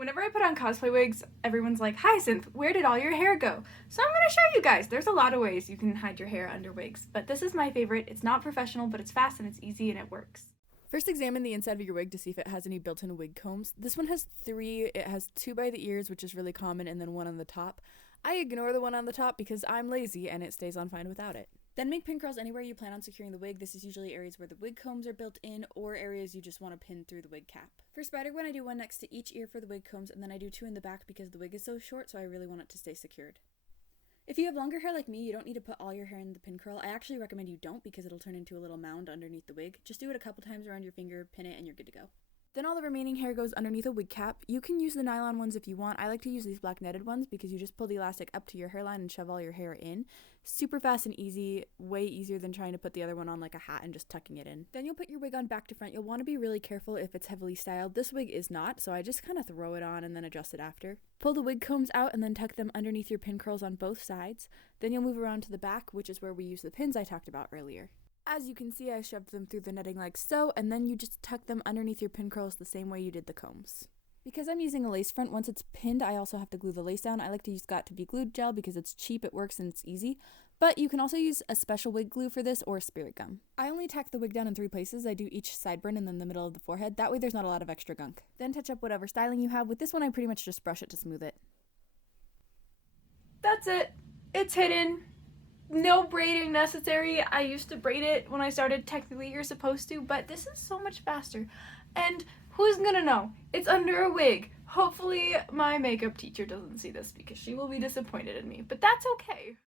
Whenever I put on cosplay wigs, everyone's like, Hyacinth, where did all your hair go? So I'm gonna show you guys. There's a lot of ways you can hide your hair under wigs, but this is my favorite. It's not professional, but it's fast and it's easy and it works. First, examine the inside of your wig to see if it has any built-in wig combs. This one has 3. It has 2 by the ears, which is really common, and then 1 on the top. I ignore the one on the top because I'm lazy and it stays on fine without it. Then make pin curls anywhere you plan on securing the wig. This is usually areas where the wig combs are built in or areas you just want to pin through the wig cap. For Spider Gwen, I do 1 next to each ear for the wig combs, and then I do 2 in the back because the wig is so short, so I really want it to stay secured. If you have longer hair like me, you don't need to put all your hair in the pin curl. I actually recommend you don't because it'll turn into a little mound underneath the wig. Just do it a couple times around your finger, pin it, and you're good to go. Then all the remaining hair goes underneath a wig cap. You can use the nylon ones if you want. I like to use these black netted ones because you just pull the elastic up to your hairline and shove all your hair in. Super fast and easy, way easier than trying to put the other one on like a hat and just tucking it in. Then you'll put your wig on back to front. You'll want to be really careful if it's heavily styled. This wig is not, so I just kind of throw it on and then adjust it after. Pull the wig combs out and then tuck them underneath your pin curls on both sides. Then you'll move around to the back, which is where we use the pins I talked about earlier. As you can see, I shoved them through the netting like so, and then you just tuck them underneath your pin curls the same way you did the combs. Because I'm using a lace front, once it's pinned, I also have to glue the lace down. I like to use Got2b glued gel because it's cheap, it works, and it's easy. But you can also use a special wig glue for this or spirit gum. I only tack the wig down in 3 places. I do each sideburn and then the middle of the forehead. That way there's not a lot of extra gunk. Then touch up whatever styling you have. With this one, I pretty much just brush it to smooth it. That's it. It's hidden. No braiding necessary. I used to braid it when I started. Technically, you're supposed to, but this is so much faster. And who's gonna know? It's under a wig. Hopefully, my makeup teacher doesn't see this because she will be disappointed in me, but that's okay.